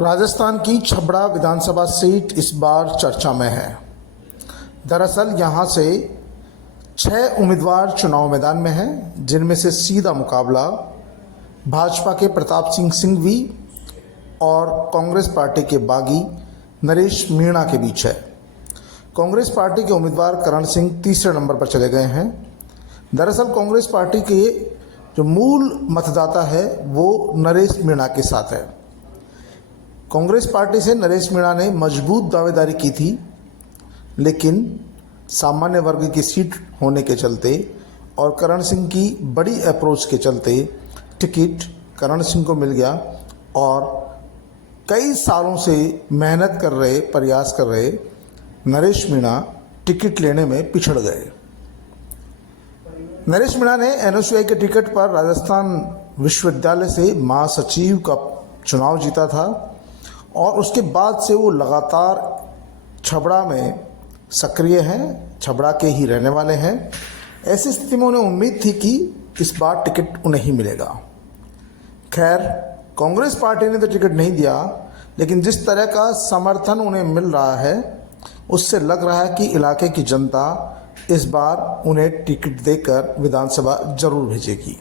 राजस्थान की छबड़ा विधानसभा सीट इस बार चर्चा में है। दरअसल यहां से 6 उम्मीदवार चुनाव मैदान में हैं, जिनमें से सीधा मुकाबला भाजपा के प्रताप सिंह सिंघवी और कांग्रेस पार्टी के बागी नरेश मीणा के बीच है। कांग्रेस पार्टी के उम्मीदवार करण सिंह तीसरे नंबर पर चले गए हैं। दरअसल कांग्रेस पार्टी के जो मूल मतदाता है वो नरेश मीणा के साथ है। कांग्रेस पार्टी से नरेश मीणा ने मजबूत दावेदारी की थी, लेकिन सामान्य वर्ग की सीट होने के चलते और करण सिंह की बड़ी अप्रोच के चलते टिकट करण सिंह को मिल गया और कई सालों से मेहनत कर रहे, प्रयास कर रहे नरेश मीणा टिकट लेने में पिछड़ गए। नरेश मीणा ने एनएसयूआई के टिकट पर राजस्थान विश्वविद्यालय से महासचिव का चुनाव जीता था और उसके बाद से वो लगातार छबड़ा में सक्रिय हैं, छबड़ा के ही रहने वाले हैं। ऐसी स्थिति में उन्हें उम्मीद थी कि इस बार टिकट उन्हें ही मिलेगा। खैर, कांग्रेस पार्टी ने तो टिकट नहीं दिया, लेकिन जिस तरह का समर्थन उन्हें मिल रहा है उससे लग रहा है कि इलाके की जनता इस बार उन्हें टिकट देकर विधानसभा जरूर भेजेगी।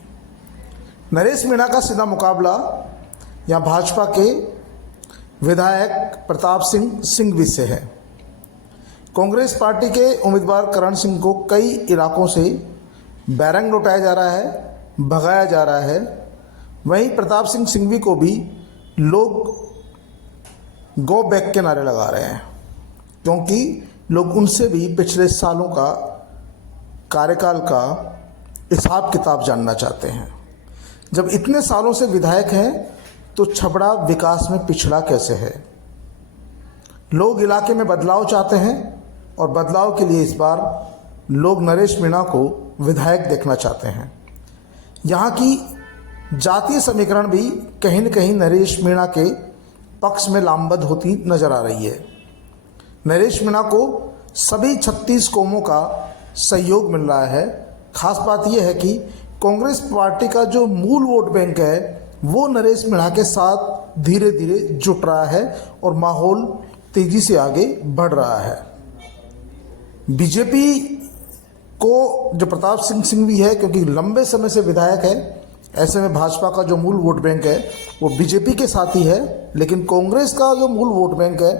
नरेश मीणा का सीधा मुकाबला यहाँ भाजपा के विधायक प्रताप सिंह सिंघवी से है। कांग्रेस पार्टी के उम्मीदवार करण सिंह को कई इलाकों से बैरंग लौटाया जा रहा है, भगाया जा रहा है। वहीं प्रताप सिंह सिंघवी को भी लोग गो बैक के नारे लगा रहे हैं, क्योंकि लोग उनसे भी पिछले सालों का कार्यकाल का हिसाब किताब जानना चाहते हैं। जब इतने सालों से विधायक हैं तो छबड़ा विकास में पिछड़ा कैसे है? लोग इलाके में बदलाव चाहते हैं और बदलाव के लिए इस बार लोग नरेश मीणा को विधायक देखना चाहते हैं। यहाँ की जातीय समीकरण भी कहीं न कहीं नरेश मीणा के पक्ष में लामबंद होती नजर आ रही है। नरेश मीणा को सभी 36 कौमों का सहयोग मिल रहा है। खास बात यह है कि कांग्रेस पार्टी का जो मूल वोट बैंक है वो नरेश मीणा के साथ धीरे धीरे जुट रहा है और माहौल तेजी से आगे बढ़ रहा है। बीजेपी को जो प्रताप सिंह सिंघवी है, क्योंकि लंबे समय से विधायक है, ऐसे में भाजपा का जो मूल वोट बैंक है वो बीजेपी के साथ ही है, लेकिन कांग्रेस का जो मूल वोट बैंक है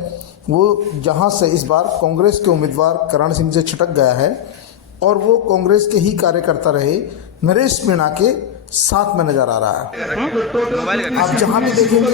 वो यहाँ से इस बार कांग्रेस के उम्मीदवार करण सिंह से छिटक गया है और वो कांग्रेस के ही कार्यकर्ता रहे नरेश मीणा के साथ में नजर आ रहा है। आप जहां भी देखेंगे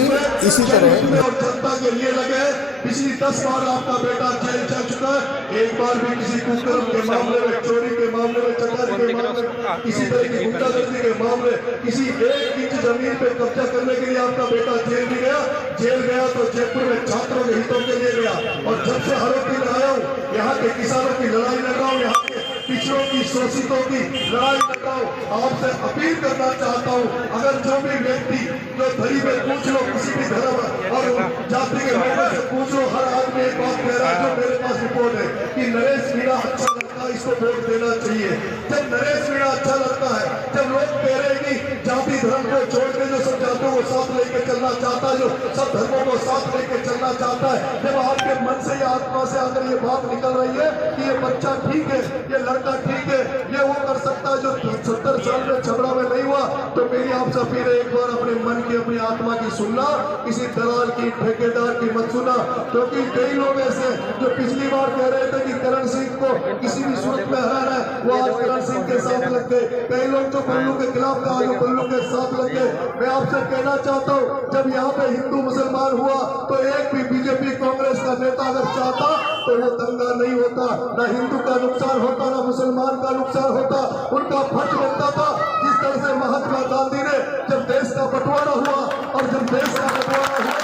इसी तरह जनता के लिए लगे। पिछली 10 बार आपका बेटा जेल चल चुका है। एक बार भी किसी कुकर्म के मामले में, चोरी के मामले में, चकारी के मामले में, किसी तरह की गुंडागर्दी के मामले, किसी 1 इंच जमीन पे कब्जा करने के लिए आपका बेटा जेल भी गया। जेल गया तो जयपुर में छात्रों के हितों के लिए गया। और जब से आरोपी में आया हूँ, यहाँ के किसानों की लड़ाई लड़ रहा हूँ, यहाँ के पिछड़ों की, शोषितों की लड़ाई लड़ रहा हूँ। आपसे अपील करना चाहता हूँ, अगर जो भी व्यक्ति जो धरी में पूछ लो, किसी भी धर्म और जाति के लोगों से पूछ लो, हर आदमी एक बात कह रहा है जो मेरे पास रिपोर्ट है कि नरेश मीणा अच्छा लगता है, इसको वोट देना चाहिए। जब नरेश मीणा अच्छा लगता है, जब लोग कह रहे हैं कि जाति धर्म को छोड़ के जो सब जातियों को साथ लेकर चलना चाहता है, जो सब धर्मों को साथ लेकर चलना चाहता है, जब आपके मन से या आत्मा से अगर ये बात निकल रही है कि ये बच्चा ठीक है, ये लड़का ठीक है, ये वो कर सकता है जो 70 साल में छबड़ा में नहीं हुआ, तो मेरी आपसे अपील है, एक बार अपने मन की, अपनी आत्मा की सुनना, किसी दलाल की, ठेकेदार की मत सुना। क्योंकि कई लोग ऐसे जो पिछली बार कह रहे थे कि करण सिंह को किसी भी सूरत में हराना है, वो आज करण सिंह के साथ लग गए। कई लोग तो बल्लू के खिलाफ कहा, जो बल्लू के साथ लग गए। मैं आपसे कहना चाहता हूँ, जब यहाँ पे हिंदू मुसलमान हुआ तो एक भी बीजेपी कांग्रेस का नेता अगर चाहता तो वो दंगा नहीं होता, ना हिंदू का नुकसान होता, ना मुसलमान का नुकसान होता। उनका फर्ज बनता था, जिस तरह से महात्मा गांधी ने जब देश का बंटवारा हुआ और जब देश का बंटवारा हुआ,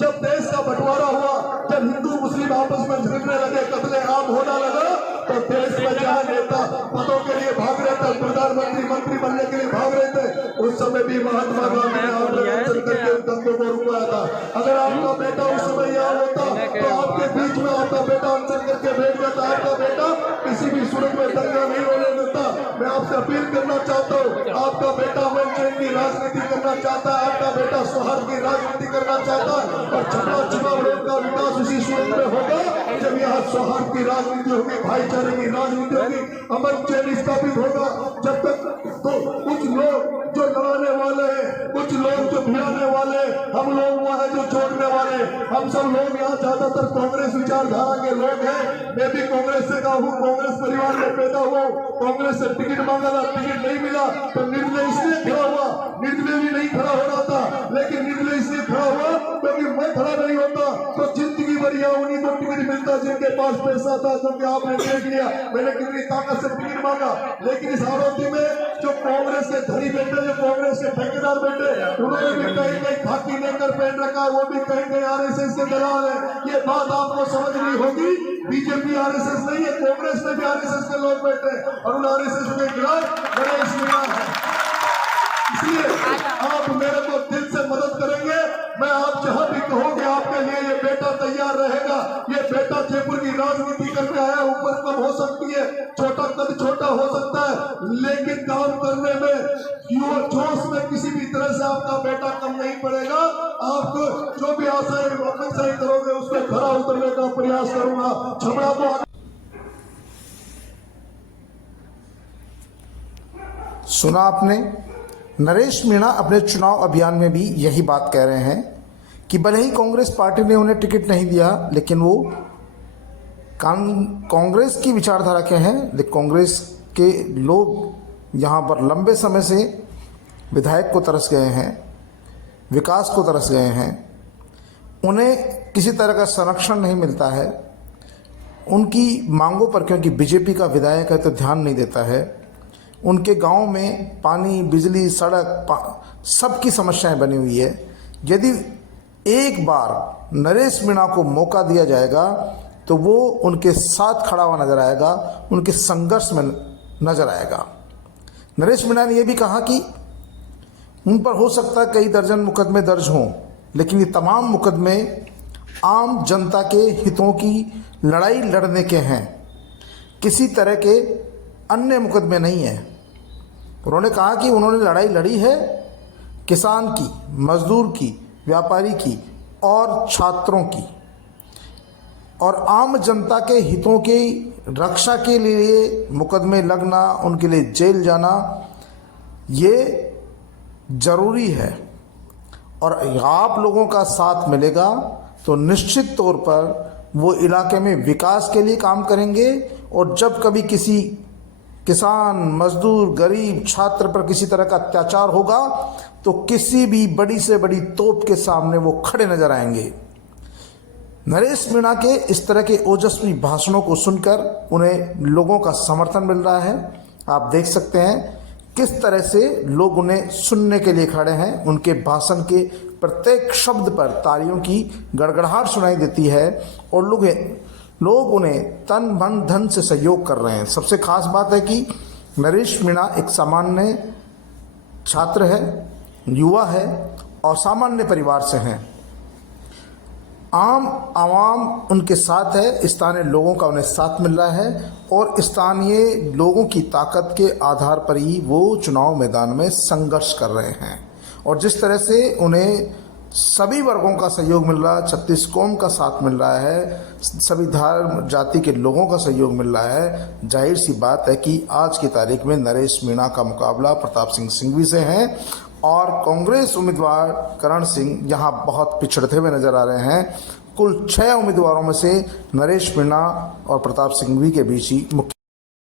जब देश का बंटवारा हुआ, जब हिंदू मुस्लिम आपस में झगड़ने लगे, कत्ले आम होना लगा, तो देश में जहाँ नेता पदों के लिए भाग रहे थे, प्रधानमंत्री मंत्री बनने के लिए भाग रहे थे, उस समय भी महात्मा गांधी ने आंदोलन करके दंगों को रुकवाया था। अगर आपका बेटा उस समय यहाँ होता तो आपके बीच में आपका बेटा अनशन करके बैठ जाता, आपका बेटा किसी भी सूरत में दंगा नहीं होने देता। मैं आपसे अपील करना चाहता हूँ, आपका बेटा अमन चैन की राजनीति करना चाहता है, आपका बेटा सौहार्द की राजनीति करना चाहता है, और छपरा चिमावड़े का विकास उसी सूरत में होगा जब यहाँ सौहार्द की राजनीति होगी, भाईचारे की राजनीति होगी, अमन चैन स्थापित होगा। जब तक तो कुछ लोग जो लड़ाने वाले हैं, कुछ लोग जो भिड़ाने वाले, हम लोग वो है जो जोड़ने वाले, हम सब लोग यहाँ ज्यादातर कांग्रेस विचारधारा के लोग हैं। मैं भी कांग्रेस से का हूँ, कांग्रेस परिवार में पैदा हुआ, कांग्रेस से टिकट मांगा था, टिकट नहीं मिला तो निर्दलीय इसलिए खड़ा हुआ, निर्दलीय भी नहीं खड़ा हो रहा था, लेकिन निर्दलीय इसलिए खड़ा हुआ क्योंकि मैं खड़ा नहीं होता तो जिंदगी भर यहाँ उन्हीं को टिकट मिलता जिनके पास पैसा था। क्योंकि आपने देख लिया मैंने कितनी ताकत से टिकट मांगा, लेकिन इस आरोपी में जो कांग्रेस के धनी बैठे, जो कांग्रेस के ठेकेदार बैठे, उन्होंने भी कहीं कहीं खाकी लेकर पहन रखा है, वो भी कहीं कहीं आरएसएस के दलाल है। ये बात आपको समझनी होगी। बीजेपी आरएसएस नहीं है, कांग्रेस में भी आरएसएस के लोग बैठे और उन आरएसएस के खिलाफ नरेश मीणा है। इसलिए आप मेरे को दिल से मदद करेंगे, मैं आप जहां भी कहोगे आपके लिए ये बेटा तैयार रहेगा। ये बेटा जयपुर की राजनीति करके आया, ऊपर कम हो सकती है, छोटा कद छोटा हो सकता है, लेकिन काम करने में युवा जोश में किसी भी तरह से आपका बेटा कम नहीं पड़ेगा। आप जो भी आशाएं अपेक्षाएं करोगे उसको खरा उतरने का प्रयास करूंगा। छबड़ा को सुना आपने, नरेश मीणा अपने चुनाव अभियान में भी यही बात कह रहे हैं कि भले ही कांग्रेस पार्टी ने उन्हें टिकट नहीं दिया, लेकिन वो कांग्रेस की विचारधारा के हैं, लेकिन कांग्रेस के लोग यहाँ पर लंबे समय से विधायक को तरस गए हैं, विकास को तरस गए हैं, उन्हें किसी तरह का संरक्षण नहीं मिलता है उनकी मांगों पर, क्योंकि बीजेपी का विधायक है तो ध्यान नहीं देता है। उनके गांव में पानी, बिजली, सड़क, सबकी समस्याएं बनी हुई है। यदि एक बार नरेश मीणा को मौका दिया जाएगा तो वो उनके साथ खड़ा हुआ नजर आएगा, उनके संघर्ष में नजर आएगा। नरेश मीणा ने यह भी कहा कि उन पर हो सकता है कई दर्जन मुकदमे दर्ज हों, लेकिन ये तमाम मुकदमे आम जनता के हितों की लड़ाई लड़ने के हैं, किसी तरह के अन्य मुकदमे नहीं हैं। उन्होंने कहा कि उन्होंने लड़ाई लड़ी है किसान की, मजदूर की, व्यापारी की और छात्रों की, और आम जनता के हितों की रक्षा के लिए मुकदमे लगना, उनके लिए जेल जाना ये ज़रूरी है। और आप लोगों का साथ मिलेगा तो निश्चित तौर पर वो इलाके में विकास के लिए काम करेंगे। और जब कभी किसी किसान, मजदूर, गरीब, छात्र पर किसी तरह का अत्याचार होगा तो किसी भी बड़ी से बड़ी तोप के सामने वो खड़े नजर आएंगे। नरेश मीणा के इस तरह के ओजस्वी भाषणों को सुनकर उन्हें लोगों का समर्थन मिल रहा है। आप देख सकते हैं किस तरह से लोग उन्हें सुनने के लिए खड़े हैं। उनके भाषण के प्रत्येक शब्द पर तालियों की गड़गड़ाहट सुनाई देती है और लोग उन्हें तन मन धन से सहयोग कर रहे हैं। सबसे खास बात है कि नरेश मीणा एक सामान्य छात्र है, युवा है और सामान्य परिवार से हैं। आम आवाम उनके साथ है, स्थानीय लोगों का उन्हें साथ मिल रहा है और स्थानीय लोगों की ताकत के आधार पर ही वो चुनाव मैदान में संघर्ष कर रहे हैं। और जिस तरह से उन्हें सभी वर्गों का सहयोग मिल रहा है, 36 कौम का साथ मिल रहा है, सभी धर्म जाति के लोगों का सहयोग मिल रहा है, जाहिर सी बात है कि आज की तारीख में नरेश मीणा का मुकाबला प्रताप सिंह सिंघवी से है और कांग्रेस उम्मीदवार करण सिंह यहाँ बहुत पिछड़ते हुए नजर आ रहे हैं। कुल 6 उम्मीदवारों में से नरेश मीणा और प्रताप सिंघवी के बीच ही मुख्य